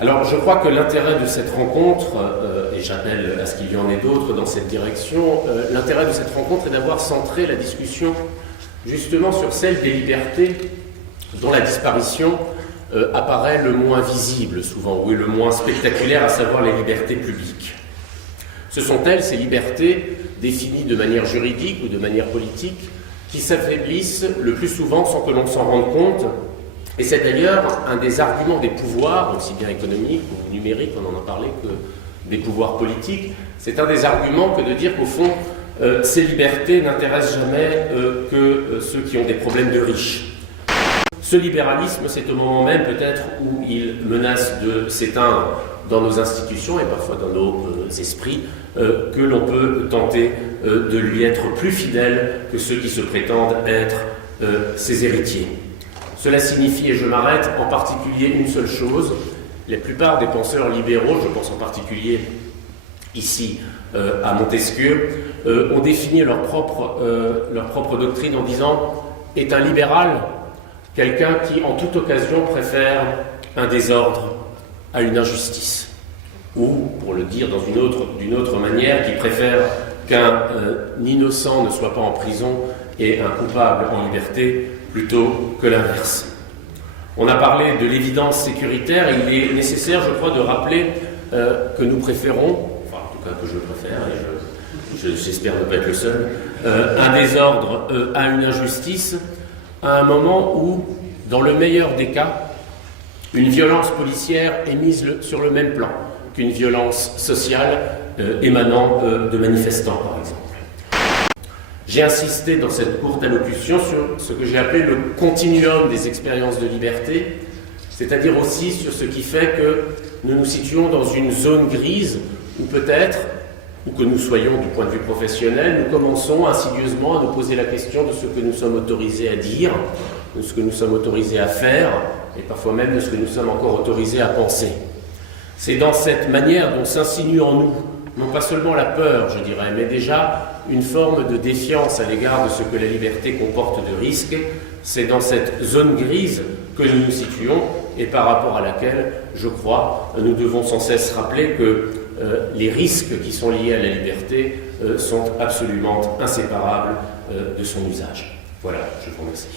Alors, je crois que l'intérêt de cette rencontre, et j'appelle à ce qu'il y en ait d'autres dans cette direction, l'intérêt de cette rencontre est d'avoir centré la discussion justement sur celle des libertés dont la disparition apparaît le moins visible souvent, ou est le moins spectaculaire, à savoir les libertés publiques. Ce sont elles, ces libertés, définies de manière juridique ou de manière politique, qui s'affaiblissent le plus souvent sans que l'on s'en rende compte. Et c'est d'ailleurs un des arguments des pouvoirs, aussi bien économiques ou numériques, on en a parlé, que des pouvoirs politiques. C'est un des arguments que de dire qu'au fond, ces libertés n'intéressent jamais que ceux qui ont des problèmes de riches. Ce libéralisme, c'est au moment même peut-être où il menace de s'éteindre dans nos institutions et parfois dans nos esprits, que l'on peut tenter de lui être plus fidèle que ceux qui se prétendent être ses héritiers. Cela signifie, et je m'arrête, en particulier une seule chose: la plupart des penseurs libéraux, je pense en particulier ici à Montesquieu, ont défini leur propre doctrine en disant « est un libéral quelqu'un qui, en toute occasion, préfère un désordre à une injustice ». Ou, pour le dire d'une autre manière, qui préfère qu'un innocent ne soit pas en prison et un coupable en liberté, plutôt que l'inverse. On a parlé de l'évidence sécuritaire. Il est nécessaire, je crois, de rappeler que nous préférons, enfin en tout cas que je préfère, et j'espère ne pas être le seul, un désordre à une injustice, à un moment où, dans le meilleur des cas, une violence policière est mise sur le même plan qu'une violence sociale émanant de manifestants, par exemple. J'ai insisté dans cette courte allocution sur ce que j'ai appelé le continuum des expériences de liberté, c'est-à-dire aussi sur ce qui fait que nous nous situons dans une zone grise où peut-être, ou que nous soyons du point de vue professionnel, nous commençons insidieusement à nous poser la question de ce que nous sommes autorisés à dire, de ce que nous sommes autorisés à faire, et parfois même de ce que nous sommes encore autorisés à penser. C'est dans cette manière dont s'insinue en nous, non pas seulement la peur, je dirais, mais déjà une forme de défiance à l'égard de ce que la liberté comporte de risques. C'est dans cette zone grise que nous nous situons et par rapport à laquelle, je crois, nous devons sans cesse rappeler que les risques qui sont liés à la liberté sont absolument inséparables de son usage. Voilà, je vous remercie.